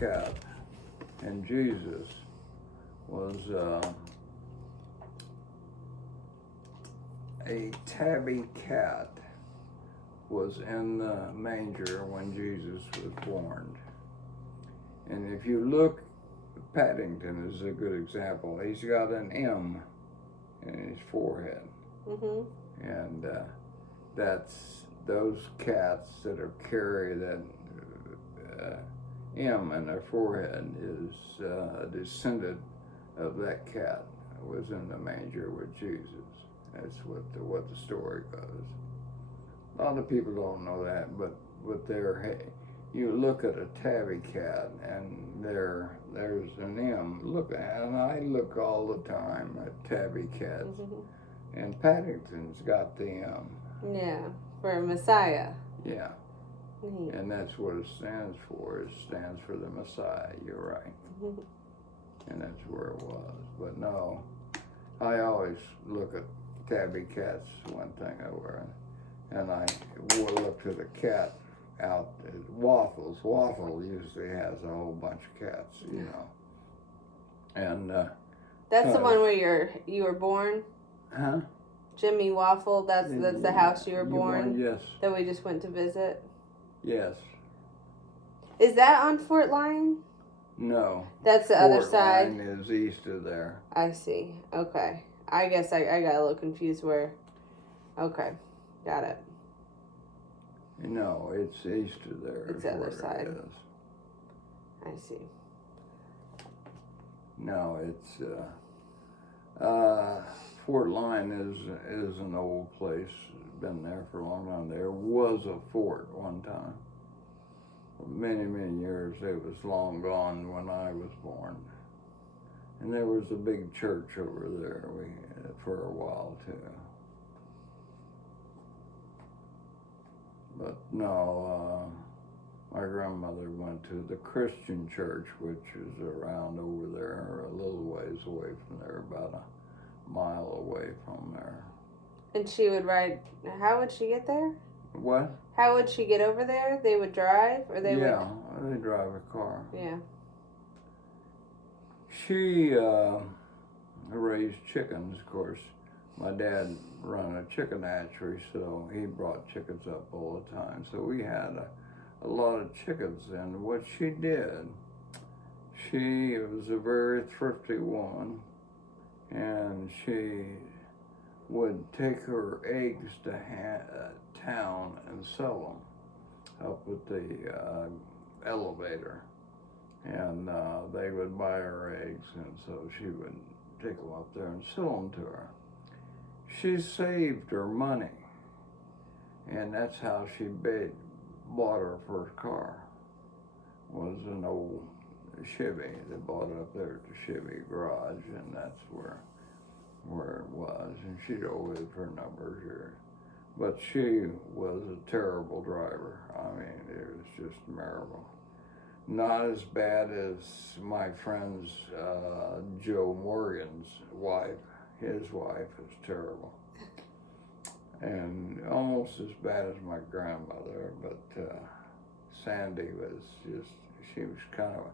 cat, and Jesus was a tabby cat was in the manger when Jesus was born. And if you look, Paddington is a good example. He's got an M in his forehead. Mm-hmm. And that's those cats that are carry that M in their forehead is a descendant of that cat was in the manger with Jesus. That's what the story goes. A lot of people don't know that, but you look at a tabby cat and there's an M. Look, and I look all the time at tabby cats, Mm-hmm. and Paddington's got the M. Yeah, for Messiah. Yeah. Mm-hmm. And that's what it stands for. It stands for the Messiah. You're right. Mm-hmm. And that's where it was. But no, I always look at tabby cats one thing over, and I will look to the cat out at Waffles. Waffle usually has a whole bunch of cats, you know. And that's the one where you were born? Huh? Jimmy Waffle, that's the house you were born? Yes. That we just went to visit? Yes. Is that on Fort Lyon? No. That's the other side? Fort Lyon is east of there. I see. Okay. I guess I got a little confused where... Okay. Got it. No, it's east of there. It's the other side. It is. I see. No, it's... Fort Lyon is an old place. Been there for a long time. There was a fort one time. For many, many years. It was long gone when I was born. And there was a big church over there for a while too. But no, my grandmother went to the Christian church, which is around over there, a little ways away from there, about a mile away from there. And she would ride... How would she get there? What? How would she get over there? They would drive? Or they Yeah, they drive a car. Yeah. She raised chickens, of course. My dad run a chicken hatchery, so he brought chickens up all the time. So we had a lot of chickens, and what she did, she was a very thrifty woman, and she would take her eggs to town and sell them up at the elevator. And they would buy her eggs, and so she would take them up there and sell them to her. She saved her money, and that's how she bought her first car. Was an old Chevy. They bought it up there at the Chevy garage, and that's where it was. And she drove it for a number of years. But she was a terrible driver. I mean, it was just terrible. Not as bad as my friend's Joe Morgan's wife. His wife is terrible. And almost as bad as my grandmother, but Sandy was just, she was kind of,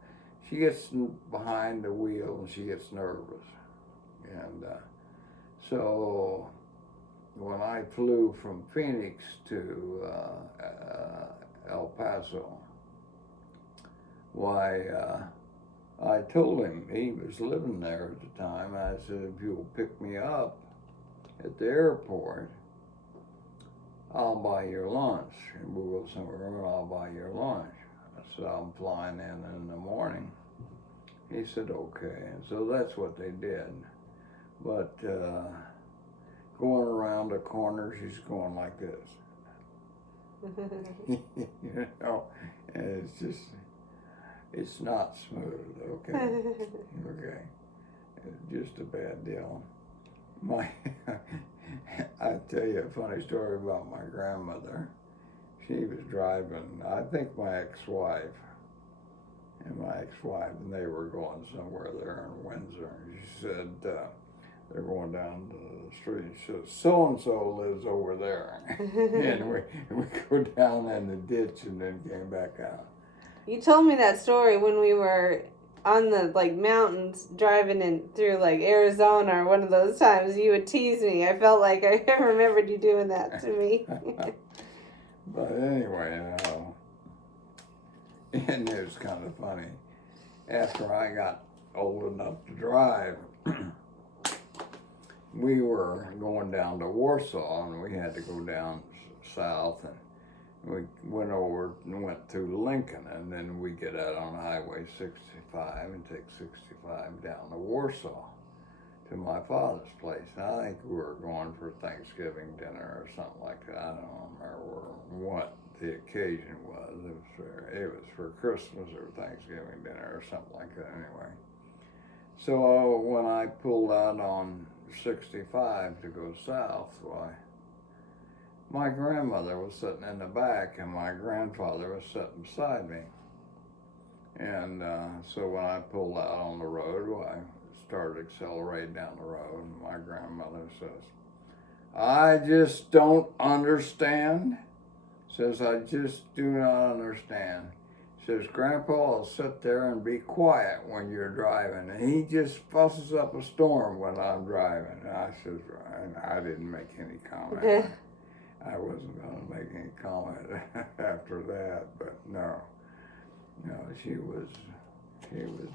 she gets behind the wheel and she gets nervous. And so when I flew from Phoenix to El Paso, why, I told him, he was living there at the time, I said, if you'll pick me up at the airport, I'll buy your lunch. And we'll go somewhere and I'll buy your lunch. I said, I'm flying in the morning. He said, okay. And so that's what they did. But going around a corner, she's going like this. You know, and it's just, it's not smooth, okay? Okay. It's just a bad deal. I'll tell you a funny story about my grandmother. She was driving, I think my ex-wife, and they were going somewhere there in Windsor. She said, they're going down the street. She said, so-and-so lives over there. And we go down in the ditch and then came back out. You told me that story when we were on the mountains driving in through Arizona, or one of those times you would tease me. I felt like I remembered you doing that to me. But anyway, and it was kind of funny. After I got old enough to drive, we were going down to Warsaw, and we had to go down south, and we went through Lincoln, and then we get out on Highway 65 and take 65 down to Warsaw to my father's place. And I think we were going for Thanksgiving dinner or something like that. I don't remember what the occasion was. It was for Christmas or Thanksgiving dinner or something like that anyway. So when I pulled out on 65 to go south, why, my grandmother was sitting in the back and my grandfather was sitting beside me. And so when I pulled out on the road, I started accelerating down the road, and my grandmother says, "I just don't understand." Says, "I just do not understand." Says, "Grandpa will sit there and be quiet when you're driving, and he just fusses up a storm when I'm driving." And I says, and I didn't make any comment. I wasn't going to make any comment after that, but no, she was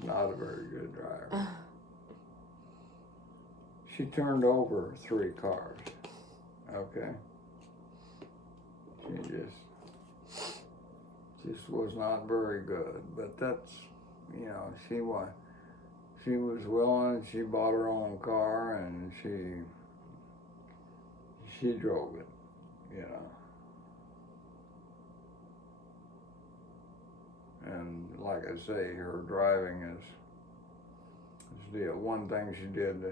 not a very good driver. She turned over 3 cars. Okay, she just was not very good. But that's, she was willing. She bought her own car, and she drove it. And like I say, her driving is the one thing she did.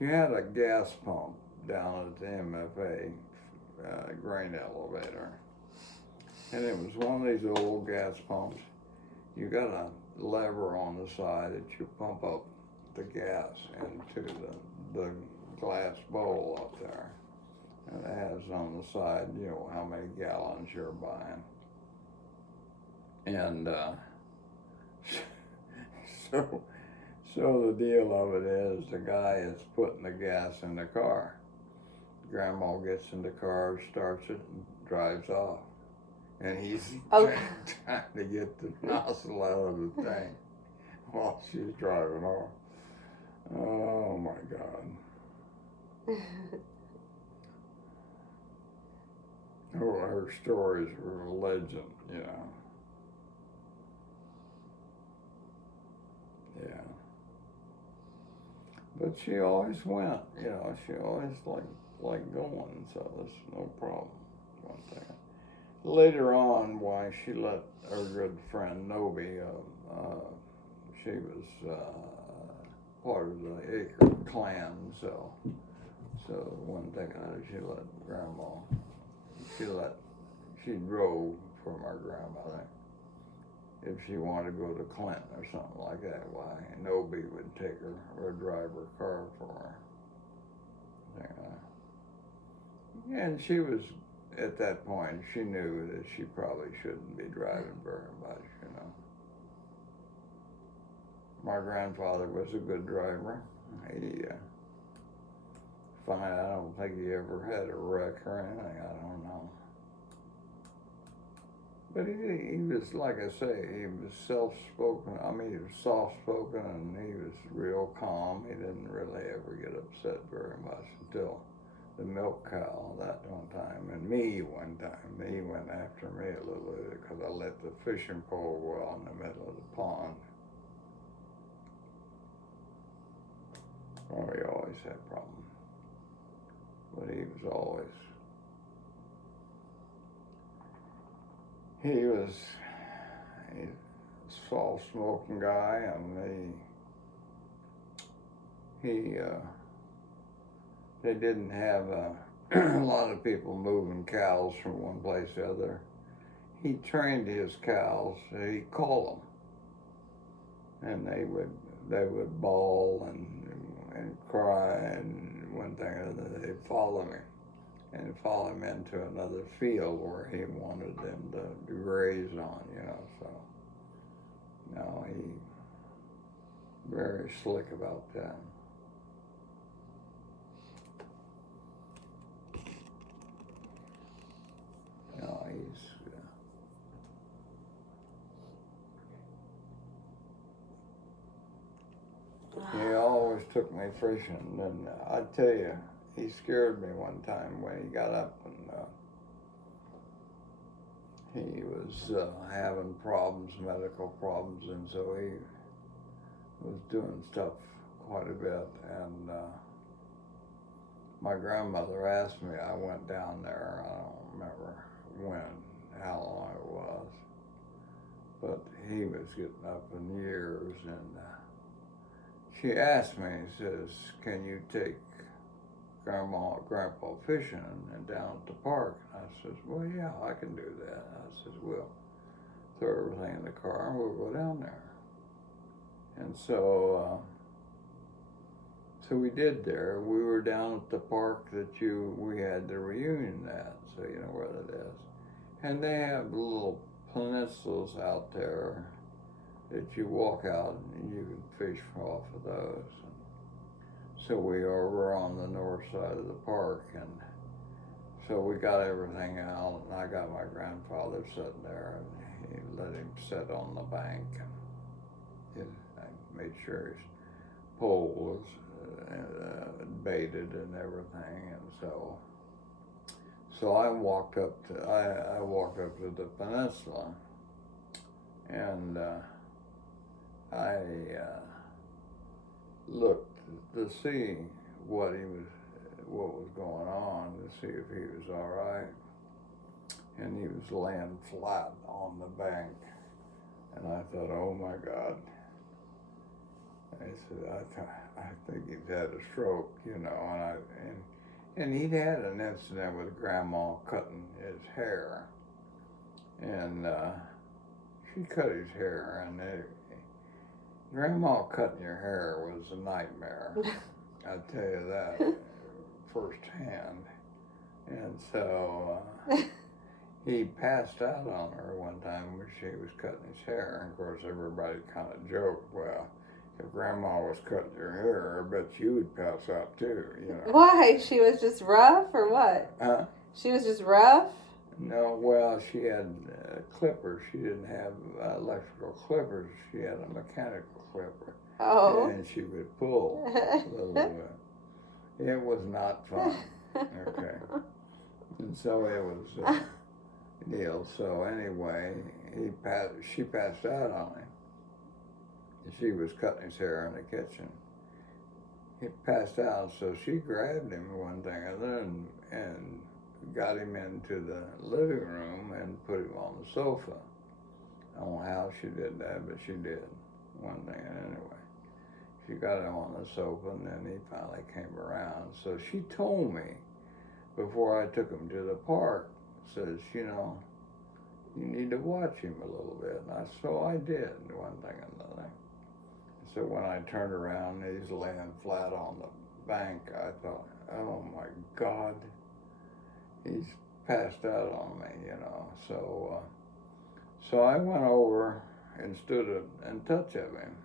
You had a gas pump down at the MFA grain elevator, and it was one of these old gas pumps. You got a lever on the side that you pump up the gas into the glass bowl up there, and it has on the side, how many gallons you're buying. And so the deal of it is, the guy is putting the gas in the car. Grandma gets in the car, starts it, and drives off. And he's trying to get the nozzle out of the thing while she's driving off. Oh my God. Oh, her stories were a legend, Yeah. But she always went, she always liked going, so there's no problem. One thing. Later on, why, she let her good friend Nobi, she was part of the Acker clan, so one thing she let Grandma, she drove for my grandmother. If she wanted to go to Clinton or something like that, why, Nobi would take her or drive her car for her. And she was, at that point, she knew that she probably shouldn't be driving very much, My grandfather was a good driver. He, fine, I don't think he ever had a wreck or anything, I don't know. But he was, like I say, he was soft-spoken, he was soft-spoken, and he was real calm. He didn't really ever get upset very much until the milk cow that one time, and me one time. He went after me a little bit because I let the fishing pole go out in the middle of the pond. Well, we always had problems, but he was a soft-smoking guy, and they didn't have a lot of people moving cows from one place to the other. He trained his cows, he'd call them, and they would bawl and cry, and one thing or another, they'd follow me. and follow him into another field where he wanted them to graze on, so, no, he very slick about that. No, he always took me fishing, and I tell you, he scared me one time when he got up and he was having problems, medical problems, and so he was doing stuff quite a bit. And my grandmother asked me, I went down there, I don't remember how long it was, but he was getting up in years, and she asked me, says, can you take Grandma and Grandpa fishing and down at the park? And I says, well, yeah, I can do that. I says, we'll throw everything in the car and we'll go down there. And so we did there. We were down at the park that we had the reunion at, so you know where that is. And they have little peninsulas out there that you walk out and you can fish off of those. And so we were on the north side of the park, and so we got everything out, and I got my grandfather sitting there, and he let him sit on the bank, and I made sure his pole was baited and everything, and so I walked up to the peninsula, and I looked to see what was going on, to see if he was all right, and he was laying flat on the bank, and I thought, oh my God. I said, I think he's had a stroke, and he'd had an incident with Grandma cutting his hair, and she cut his hair, and Grandma cutting your hair was a nightmare. I tell you that firsthand. And so he passed out on her one time when she was cutting his hair, and of course everybody kind of joked, well, if Grandma was cutting your hair, I bet you would pass out too, Why? She was just rough, or what? Huh? She was just rough? No, well, she had clippers. She didn't have electrical clippers. She had a mechanical clipper. Oh. And she would pull a little bit. It was not fun. Okay. And so it was deal. So anyway, she passed out on him. She was cutting his hair in the kitchen. He passed out, so she grabbed him one thing and then and got him into the living room and put him on the sofa. I don't know how she did that, but she did one thing. Anyway, she got him on the sofa, and then he finally came around. So she told me before I took him to the park, says, you need to watch him a little bit. And so I did, one thing and another. So when I turned around, he's laying flat on the bank, I thought, oh my God, he's passed out on me, So I went over and stood in touch of him,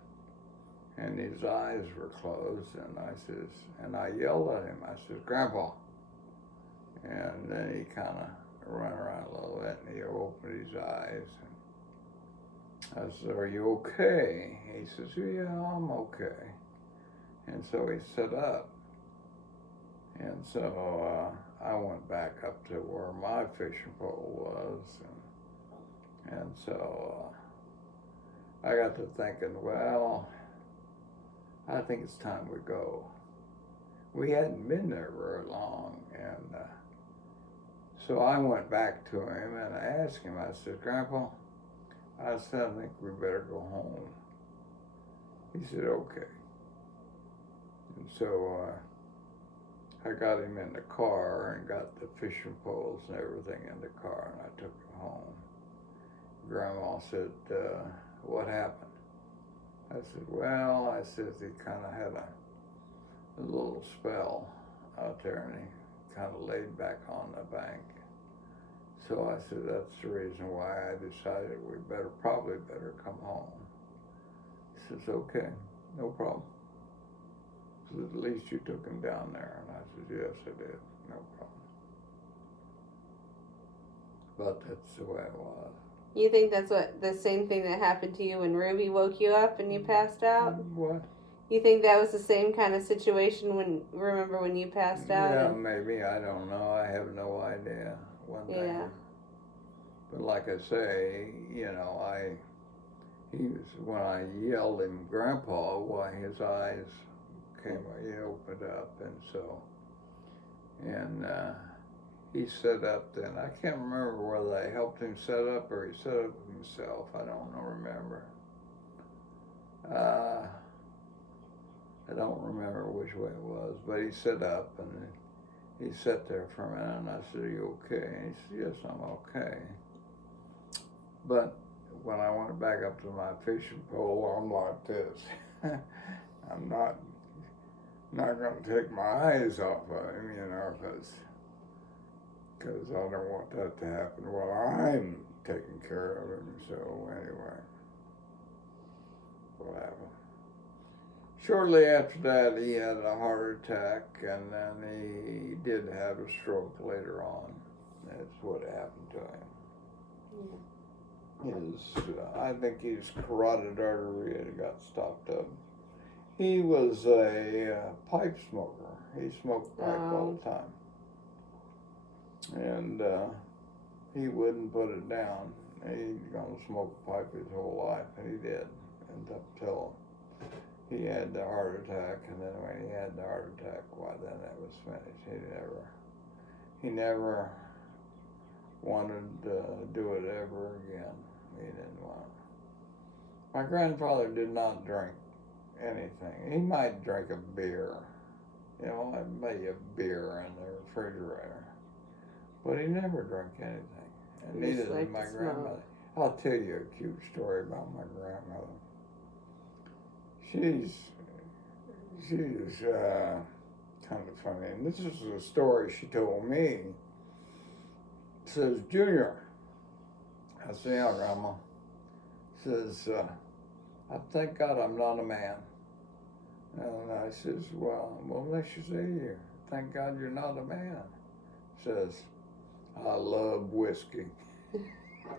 and his eyes were closed, and I yelled at him. I said, Grandpa. And then he kind of ran around a little bit, and he opened his eyes. I said, are you okay? He says, yeah, I'm okay. And so he stood up. And so I went back up to where my fishing pole was. And so I got to thinking, well, I think it's time we go. We hadn't been there very long. And so I went back to him and I asked him, I said, Grandpa, I said, I think we better go home. He said, okay. And so I got him in the car and got the fishing poles and everything in the car, and I took him home. Grandma said, what happened? I said, well, he kind of had a little spell out there, and he kind of laid back on the bank. So I said, that's the reason why I decided we probably better come home. He says, okay, no problem. He said, at least you took him down there. And I said, yes, I did, no problem. But that's the way it was. You think that's the same thing that happened to you when Ruby woke you up and you passed out? What? You think that was the same kind of situation when you passed out? Yeah, maybe. I don't know. I have no idea. One thing. Yeah. But like I say, when I yelled him Grandpa, why his eyes he opened up, and he set up then. I can't remember whether they helped him set up or he set up himself. I don't remember. I don't remember which way it was, but he set up and he sat there for a minute, and I said, are you okay? And he said, yes, I'm okay. But when I went back up to my fishing pole, I'm like this. I'm not going to take my eyes off of him, because I don't want that to happen while I'm taking care of him. So anyway, what happened? Shortly after that, he had a heart attack, and then he did have a stroke later on. That's what happened to him. I think his carotid artery had got stopped up. He was a pipe smoker. He smoked pipe all the time. And he wouldn't put it down. He's going to smoke a pipe his whole life, and he did, until he had the heart attack. And then when he had the heart attack, then it was finished. He never wanted to do it ever again. He didn't want it. My grandfather did not drink anything. He might drink a beer. Maybe a beer in the refrigerator. But he never drank anything. And neither did my grandmother. I'll tell you a cute story about my grandmother. She's kind of funny. And this is a story she told me. It says, Junior. I said, yeah, Grandma. Says, I thank God I'm not a man. And I says, well, what makes you say thank God you're not a man? Says, I love whiskey.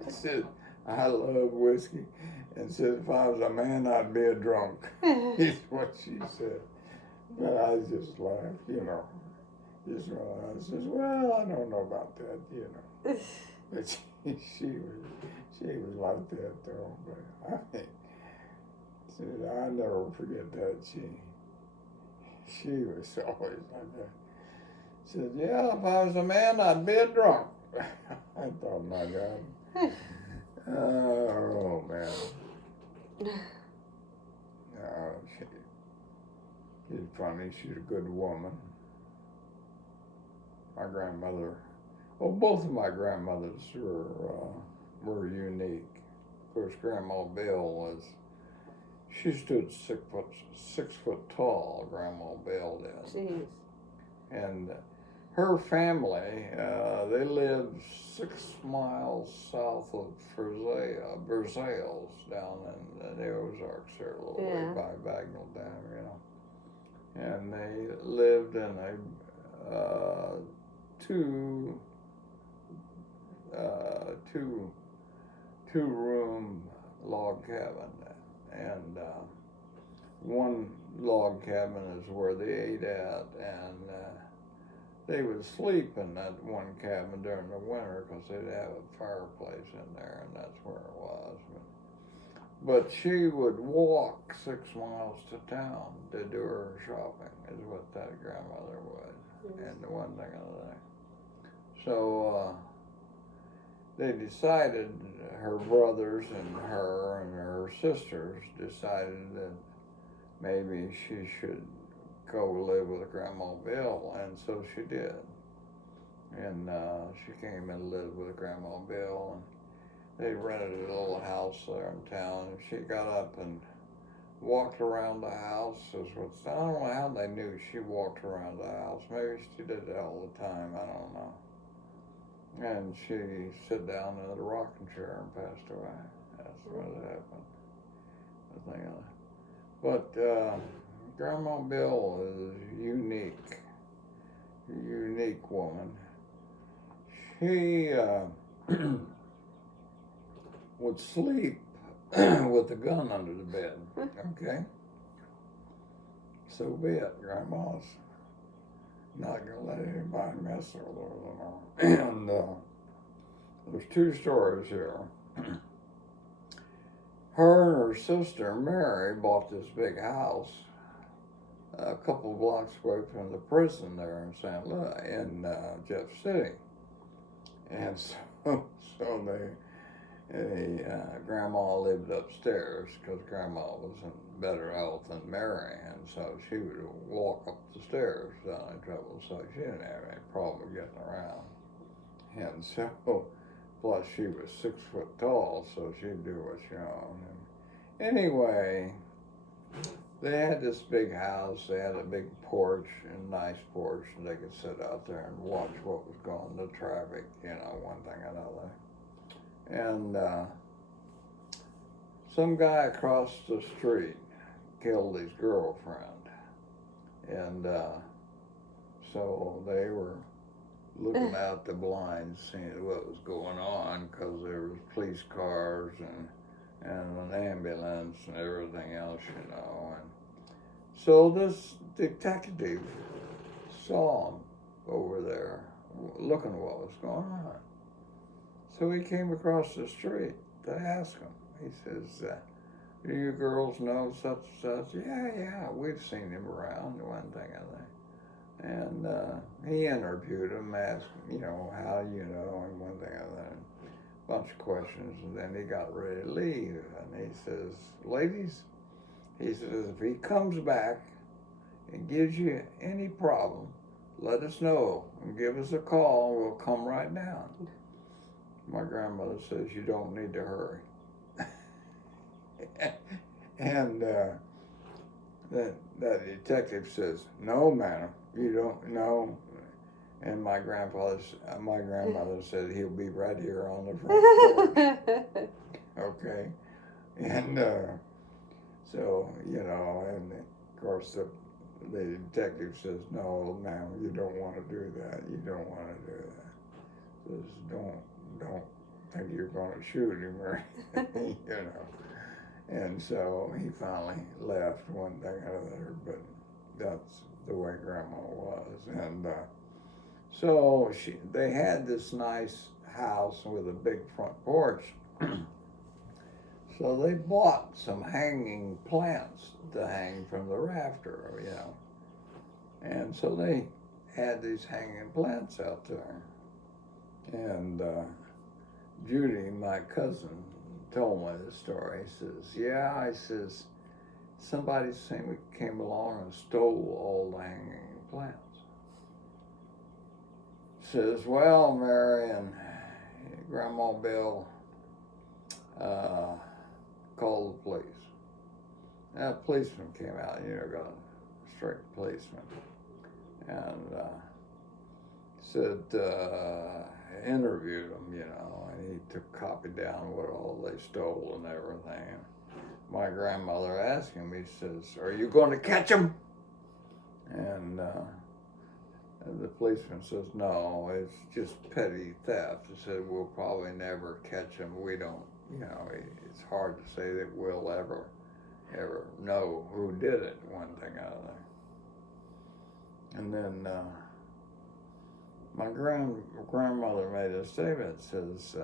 Says, I love whiskey. And said, if I was a man, I'd be a drunk. Is what she said. But I just laughed, I says, well, I don't know about that, But she was like that though. But I never forget that. She was always like that. Said, yeah, if I was a man, I'd be a drunk. I thought, my God. Oh, man. No, she's funny. She's a good woman. My grandmother, both of my grandmothers were unique. Of course, Grandma Bill she stood 6 foot tall, Grandma Bill did. Jeez. And her family, they lived 6 miles south of Versailles, down in the Ozarks there, a little way by Bagnell Dam, And they lived in a two-room log cabin, and one log cabin is where they ate at, and they would sleep in that one cabin during the winter because they'd have a fireplace in there, and that's where it was. But she would walk 6 miles to town to do her shopping, is what that grandmother would, and the one thing and the thing. So they decided, her brothers and her sisters decided that maybe she should go live with Grandma Bill, and so she did. And she came and lived with Grandma Bill, and they rented a little house there in town, and she got up and walked around the house. I don't know how they knew she walked around the house. Maybe she did that all the time. I don't know. And she sat down in the rocking chair and passed away. That's what happened. I think. But Grandma Bill is a unique woman. She would sleep with a gun under the bed. Okay, so be it. Grandma's not gonna let anybody mess with her. And there's two stories here. Her and her sister Mary bought this big house a couple blocks away from the prison there in St. Louis, in Jeff City. And so Grandma lived upstairs because Grandma was in better health than Mary, and so she would walk up the stairs without any trouble, so she didn't have any problem getting around. And so, plus she was 6 foot tall, so she'd do what she wanted. Anyway, they had this big house. They had a big porch, a nice porch, and they could sit out there and watch what was going, the traffic, one thing or another. And some guy across the street killed his girlfriend. And so they were looking out the blinds, seeing what was going on, because there was police cars and an ambulance and everything else, And so this detective saw him over there, looking at what was going on. So he came across the street to ask him. He says, do you girls know such and such? Yeah, we've seen him around, one thing or that. And he interviewed him, asked, how do you know, and one thing or that. Bunch of questions, and then he got ready to leave. And he says, ladies, he says, if he comes back and gives you any problem, let us know and give us a call, and we'll come right down. My grandmother says, you don't need to hurry. And that detective says, no, madam, you don't know. And my grandmother said, he'll be right here on the front porch. Okay. And so, and of course the detective says, no, ma'am, you don't want to do that. You don't want to do that. Says, don't think you're going to shoot him or anything, And so he finally left, one thing or another, but that's the way Grandma was. And so they had this nice house with a big front porch. So they bought some hanging plants to hang from the rafter, And so they had these hanging plants out there. And Judy, my cousin, told me the story. He says, somebody came along and stole all the hanging plants. Says, well, Mary and Grandma Bill called the police. Now, a policeman came out, got a straight policeman, and said, interviewed him, and he copied down what all they stole and everything. And my grandmother asked him, he says, are you going to catch them? And the policeman says, no, it's just petty theft. He said, we'll probably never catch him. We don't, it's hard to say that we'll ever know who did it, one thing or other. And then my grandmother made a statement, says,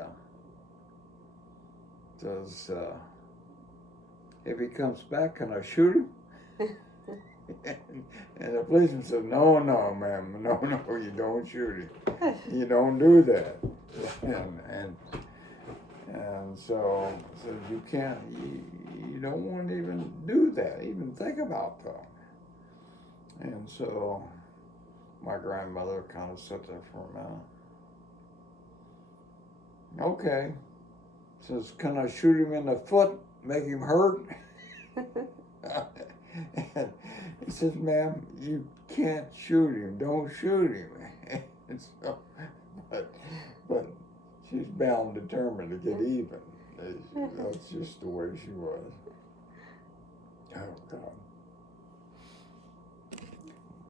if he comes back, can I shoot him? And the policeman said, no, ma'am, no, you don't shoot him. You don't do that. And so you can't, you don't want to even do that, even think about that. And so my grandmother kind of sat there for a minute. Okay. Says, can I shoot him in the foot, make him hurt? And he says, "Ma'am, you can't shoot him. Don't shoot him." And so, but she's bound, determined to get even. That's just the way she was. Oh, God.